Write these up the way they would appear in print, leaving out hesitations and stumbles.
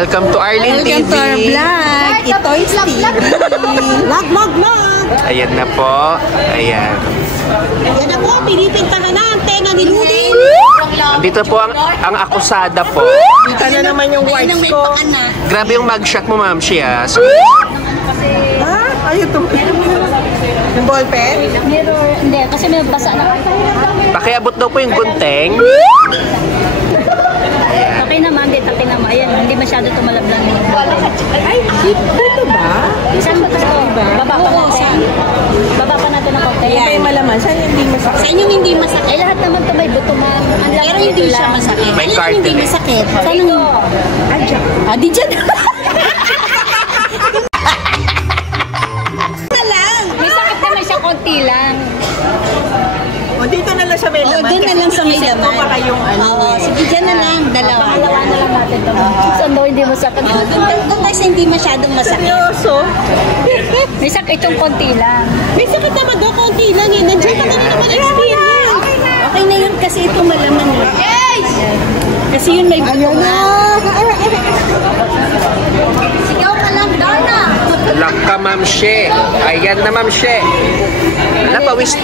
Welcome to Arlene TV. Welcome to our vlog. Ito'y Steve. Vlog. Ayan na po. Ayan. Ayan na po, pinipintahan na ang tenga ni Ludin. Dito po ang akusada po. Dito na naman yung whites ko. Grabe yung mugshot mo, ma'am siya. Ay, ito. Yung ballpen? Mirror, hindi, kasi may basa na. Pakiabot daw po yung gunteng. Taki naman, taki naman. Ayan, hindi masyado tumalablan yung Ay, dito ba? saan ba ito? Baba pa natin. Baba pa natin ang konti. Ito yung malaman. Saan yung hindi masakit? Saan yung hindi masakit? Eh, lahat naman ito may buto, ma'am. Pero hindi siya masakit. May cartilage. Hindi masakit. Saan yung... Ah, di dyan. May sakit naman siya, konti lang. O, dito na lang sa may laman. doon na lang sa may laman. Kasi baka yung ano. Oo, sige, dyan na lang. Dalawa. Pangalawa na lang natin ito. Saan daw hindi masakit? Doon tayo sa hindi masyadong masakit. Seryoso? May sakit yung konti lang. May sakit naman daw, konti lang eh. Nandiyan ka na naman experience. Okay na yun kasi ito malaman eh. Yes! Kasi yun may buto na. Sigaw ka lang, Darna! Lock ka, ma'am she. Ayan na, ma'am she. Wala, pawis.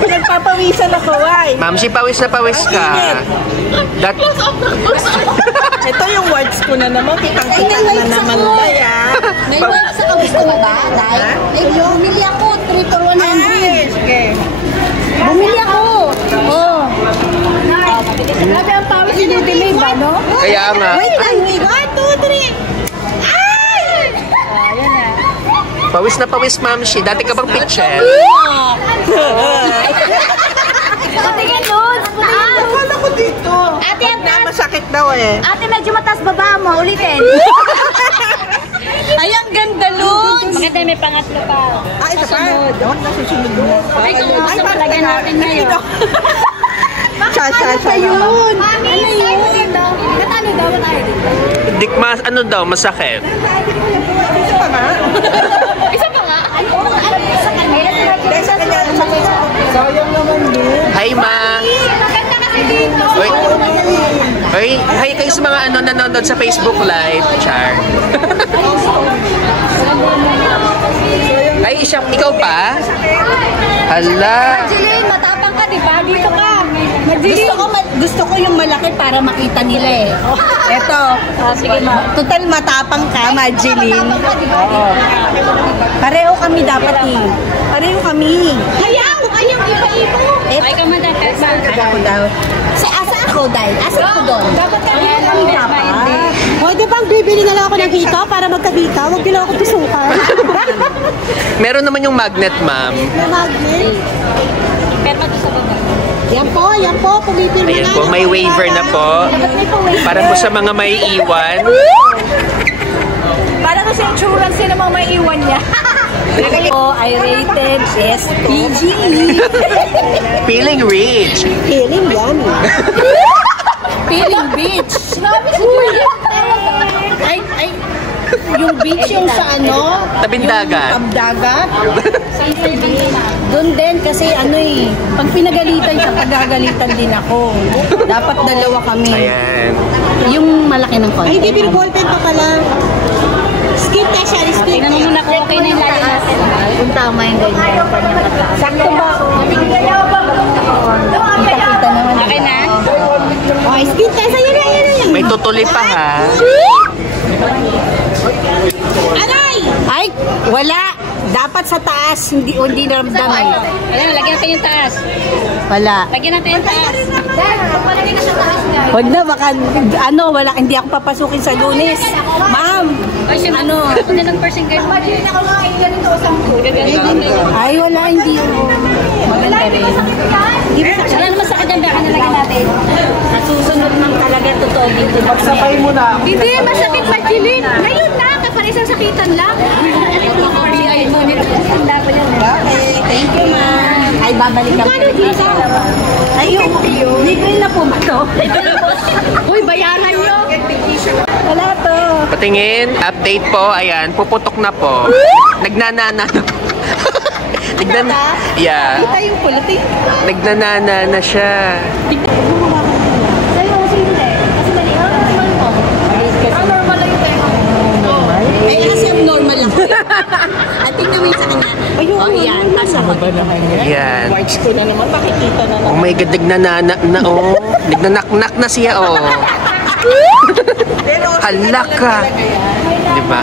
Nagpapawisan ako, ay. Ma'am she, pawis na pawis ka. That... Ito yung words ko na naman. Kitang-kita na naman, Day, ah. May wala sa gusto mo ba, Day? Bumili ako, 3 for 100. Ay, sige. Bumili ako. Oo. Grabe ang pawis ni Ludin ba, no? Kaya nga. Wait, 1, 2, 3. Ayan na. Pawis na pawis, ma'am she. Dati ka bang pitcher? Patingin doon. Akala ko dito. Ate, ang taas. Masakit daw eh. Ate, medyo mataas baba mo. Ulitin. Ay, ang ganda, Luz. Maganda may pangatlo pa. Ito pa. Huwag na susunod mo. Ay, kung gusto palagyan natin ngayon. Sa yun. Ano yun? Natalo daw tayo dito. Dikmas, ano daw, masakit? Ito pa nga. Isa pa nga. Sa kanila. Sa kanya, sayang naman din. Hi, ma. Maganda kasi dito. Wait. Hey, hi kayo sa mga nanonood sa Facebook Live, Char. Ay, ikaw pa? Hala. Marjeline, matapang ka, di ba? Dito ka. Gusto ko yung malaki para makita nila eh. Eto. Sige, ma. Total matapang ka, Marjeline. Pareho kami dapat eh. Pareho kami. Hayaan mo kayong iba-iba. Ay, ka man dapat. Ako daw. Asa ako, Day? Asa ako doon? Dapat kami dapat. O, di bang bibili na lang ako ng hika para magkabita? Huwag nila ako tusukan. Meron naman yung magnet, ma'am. May magnet. Pero ito sa baba. Yan po. Pumipirma Ayan na. po, may waiver na po. Para po sa mga may iwan. Para kasi insurance yun ang mga may iwan niya. Ako ay rated SPG. Feeling rich. Feeling yummy. Feeling beach. Ay, yung beach yung sa ano? Tabing dagat. Yung dagat. Doon din kasi ano eh, pag pinagalitan siya, pagagalitan din ako. Dapat dalawa kami. Ayan. Yung malaki ng konti. Ay, hindi, ballpen pa pala. Skin test siya, skin Tingnan mo test. muna kung okay na yung layo natin. Kung tama yung ganyan. Sakto ba? Kita naman. Okay na? Okay, skin test. Ayan na. May tutuli pa, ha? Aray! Ay, wala. Dapat sa taas, hindi naramdaman. Alam, lagyan natin yung taas. Wala. Lagyan natin yung taas. Palagay ka sa taas, guys. Huwag na, baka, wala, hindi ako papasukin sa Lunes. Ma'am, Ano? Ako na lang person guys. Imagine ako nga ilan ito sa ay, wala, hindi. Maganda rin. Wala naman sa kanya, baka nalagyan natin. Nasusunod ng talaga totoo dito. Magsabay mo na. Hindi, masakit Marjeline. Ngayon na, kaparisang sakitan lang. Si iPhone nito. Tanda ko yan. Okay, thank you, ma'am. Ay, babalik ako. Ayun, libre na po ba ito? Uy, bayaran nyo. Wala to. Patingin, update po. Ayan, puputok na po. Nagnanana na po. Yeah. Kita yung pulati. Nagnanana na siya. Sa'yo kasi hindi. Kasi mali. Normal po. Normal lang yung Ay, kasi abnormal lang. At tingnan mo yung sa kanya. Ayun. Oh, yan. Asa ko. Yan. Whites ko na naman, makikita na Oh naman. my God, nagnanak na siya, oh. Pero, Hala ka. Diba?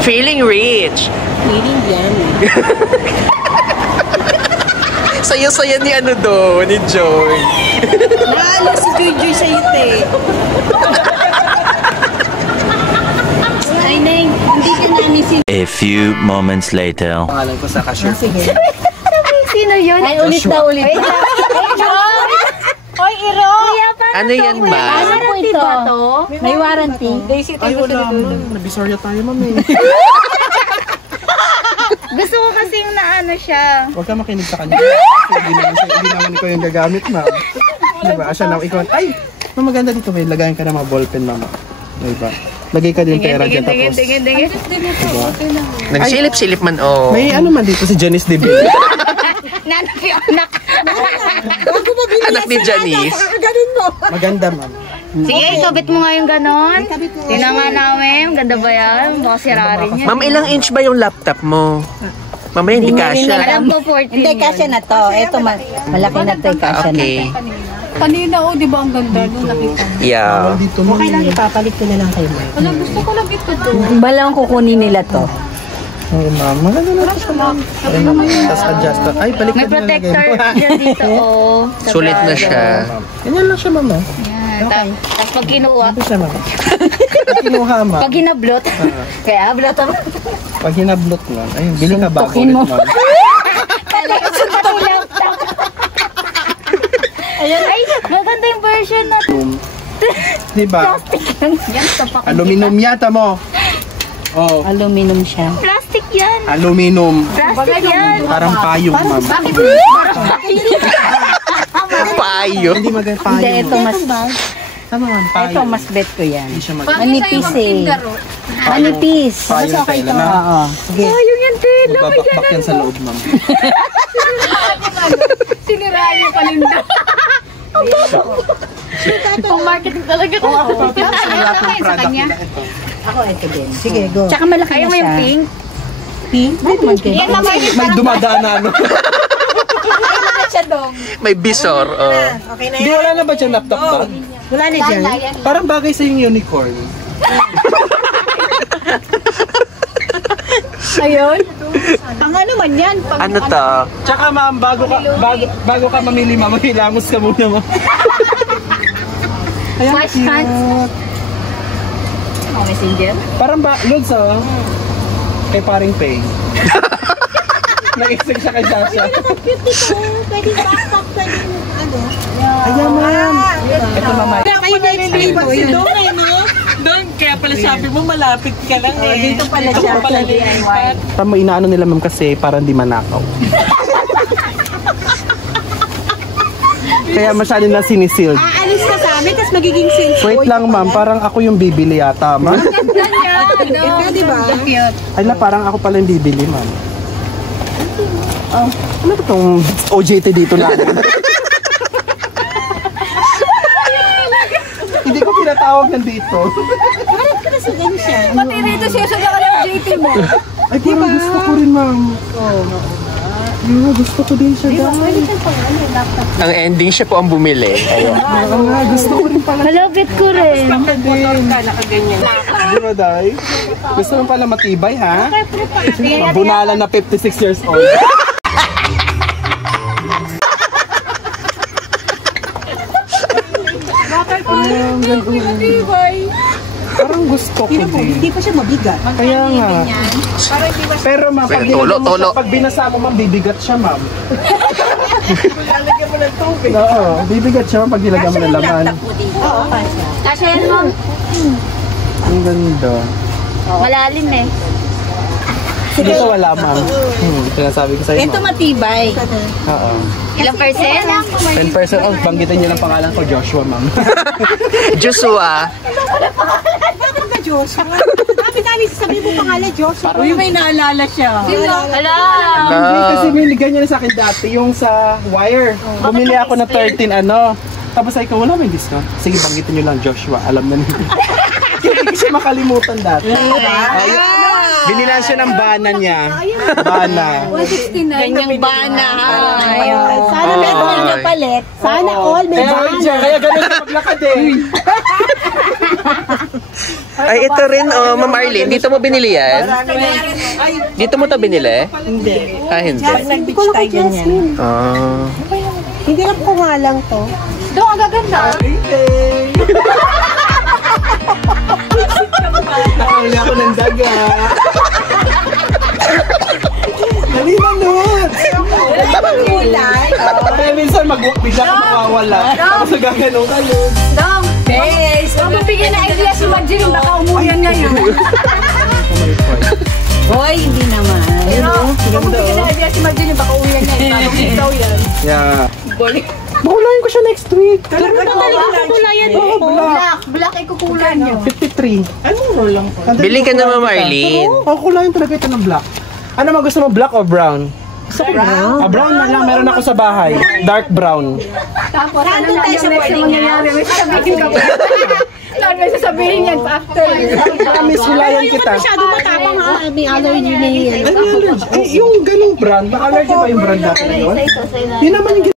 Feeling rich. feeling yan. Saya-saya ni ano do, ni Joy. Naalo si Joy sa'yo, te. Ay, Neng, hindi ka namin A few moments later. Pangalan ko sa cashier. Sige. Sino yun? Ay, ulit na ulit. Hoy, Iro! Kuya, paano Ano yan ba? warranty ba to? May warranty? Ay, wala. Nabisorya tayo, mami. Gusto ko kasi yung naano siya. Huwag ka makinig sa kanya. Hindi naman ikaw yung gagamit, ma'am. Diba? Asya na ikaw. Ay! Maganda dito, may lagayan ka na mga ballpen, mama. Diba? Lagay ka din pera dyan tapos. Diba? Nagsilip-silip man, oh. May ano man dito si Janice Deville. Nanap yung anak. Anak ni Janice. Ganun mo. Maganda, ma'am. Sige, ikabit mo nga yung ganon. Tingnan nga namin. Ganda ba yan? Baka sirarin yan. Ma'am, ilang inch ba yung laptop mo? Mamaya hindi kasha. Alam ko 14 Hindi, kasya na to. Ito, malaki na to, kasya na Okay. to. Kanina, oh, di ba ang ganda nung nakita? Yeah. Dito mo. Okay lang, ipapalit ko na lang kayo. Wala, gusto ko lang ito to. Balang kukunin nila to. Oo, ma'am. Maganda na ito, ma'am. Ay, ma'am. Tapos adjuster. Ay, balik May ka din na lagay protector mo. dyan dito, oh. Sa Sulit na braso. siya. Ganyan lang siya, ma'am. Yan. Tapos pag kinuha, Ito siya, ma'am. Pag kinuha, ma'am. pag hinablot, kaya ablot ako. Pag hinablot, ma'am. Ayun, bili ka bago Suntukin ulit, mo. ma'am. Ayan, ay, maganda yung version na Diba? yan, tapak. Aluminum yata mo. Oh, Aluminum siya. Plastic yan. aluminum. Plastic yan. Parang payong, ma'am. Bakit? Payo. Hindi maganda payong. Hindi, ito mas, Tama, ma'am. Payong. ito mas bet ko yan. Hindi siya Manipis eh. Manipis. Payong tela na. Oo. Sige. Ayun yan, Tela. Magbabakbak yan sa loob, ma'am. Siniraan yung paninda. Pang marketing talaga to. Sa kanya. Ako, ito din. Sige, go. Tsaka malaki Ayaw na mo siya. yung pink? Pink? Yan naman yung May dumadaan na ano. siya dong. May bisor, oh. Okay na Di wala na ba dyan laptop bag? Wala na dyan. Parang bagay sa yung unicorn. Ayun. Ang ano man yan? Ano to? Tsaka ma'am, bago ka mamili, ma'am, hilamos ka muna, ma'am. Ayan, Flash hands. cute. Oh, messenger? Parang ba, Lods, oh. Kay paring pay. Nag-isig siya kay Jasha. Pwede backpack, pwede ano. Ayan, ma'am. Ito, mama. Kayo na-explain mo yun. Doon eh, no? Doon, kaya pala sabi mo malapit ka lang eh. Dito pala siya. Dito pala DIY. Tama, inaano nila, ma'am, kasi parang di manakaw. Kaya masyado na sinisealed. Aalis ka sa amin, tapos magiging sense. Wait lang, ma'am. Parang ako yung bibili yata, ma'am. Ito, di ba? Ay na, parang ako pala yung bibili, ma'am. Ano ba itong OJT dito natin? Hindi ko pinatawag nandito. Harap ka na sa ganun siya. Pati rito siya sa ng JT mo. Ay, parang gusto ko rin, ma'am. Oo, gusto ko din siya, guys. Ang ending siya po ang bumili. Ayan. Oo nga, gusto ko rin pala. Malapit ko rin. Di ba, Day? Gusto mo pala matibay, ha? Mabunalan na 56 years old. Parang gusto ko din. Hindi pa siya mabigat. Kaya nga. Pero ma'am, pag, Tulo. pag binasa mo, ma'am, bibigat siya, ma'am. Lalagyan mo ng tubig. Oo, bibigat siya, ma'am, pag nilagyan mo ng laman. Oo, kasya. Kasi yan, ma'am. Ang ganda. Malalim eh. Dito wala, ma'am. Sinasabi ko sa'yo, Ito ma'am. matibay. Oo. Ilang percent? 10%. Oh, banggitin niyo lang pangalan ko, Joshua, ma'am. Joshua. Bakit ba Joshua? Dami sasabihin mo pangalan Joshua. Uy, may naalala siya. Ala. Hindi, kasi binigyan niya na sa akin dati, yung sa wire. Bumili ako ng 13, ano. Tapos ay ko, wala may discount. Sige, banggitin niyo lang, Joshua. Alam na niyo. Kasi makalimutan dati. Binilan siya ng bana niya. Bana. 169. Ganyang bana. Sana may all na palit. Sana all may bana. Kaya ganun siya maglakad eh. Ay, ito rin, oh, Ma'am Arlene. Dito mo binili yan? Dito mo to binili? Hindi. Ah, hindi. Nag-beach tayo ganyan. Ah. Hindi lang ko nga lang to. Doon, ang gaganda. Nakahuli ako ng daga. Dali na nun. Wala bang kulay? Kaya minsan bigla ka mawawala. Tapos nagaganon ka yun. Dong, Base! huwag mo bigyan na idea si Marjorie, baka umuyan ngayon. Hoy, hindi naman. Pero, huwag mo bigyan na idea si Marjorie, baka umuyan ngayon. Tapos ikaw yan. Yeah. Bakulayan ko siya next week. Pero talaga kukulayan. Black. Black ay kukulan niyo. 53. Anong roll lang po? Bili ka na, Ma'am Arlene. Kukulayan talaga ito ng black. Ano mo gusto mo, black o brown? Brown? Brown na lang, meron ako sa bahay. Dark brown. Tapos, ano na yung next na mangyayari? May sasabihin ka pa. Lord, may sasabihin yan pa after. Miss, hulayan kita. Masyado matapang ha. May allergy na yan. Ano allergy? Yung ganong brand, baka allergy pa yung brand natin yun? Yun naman yung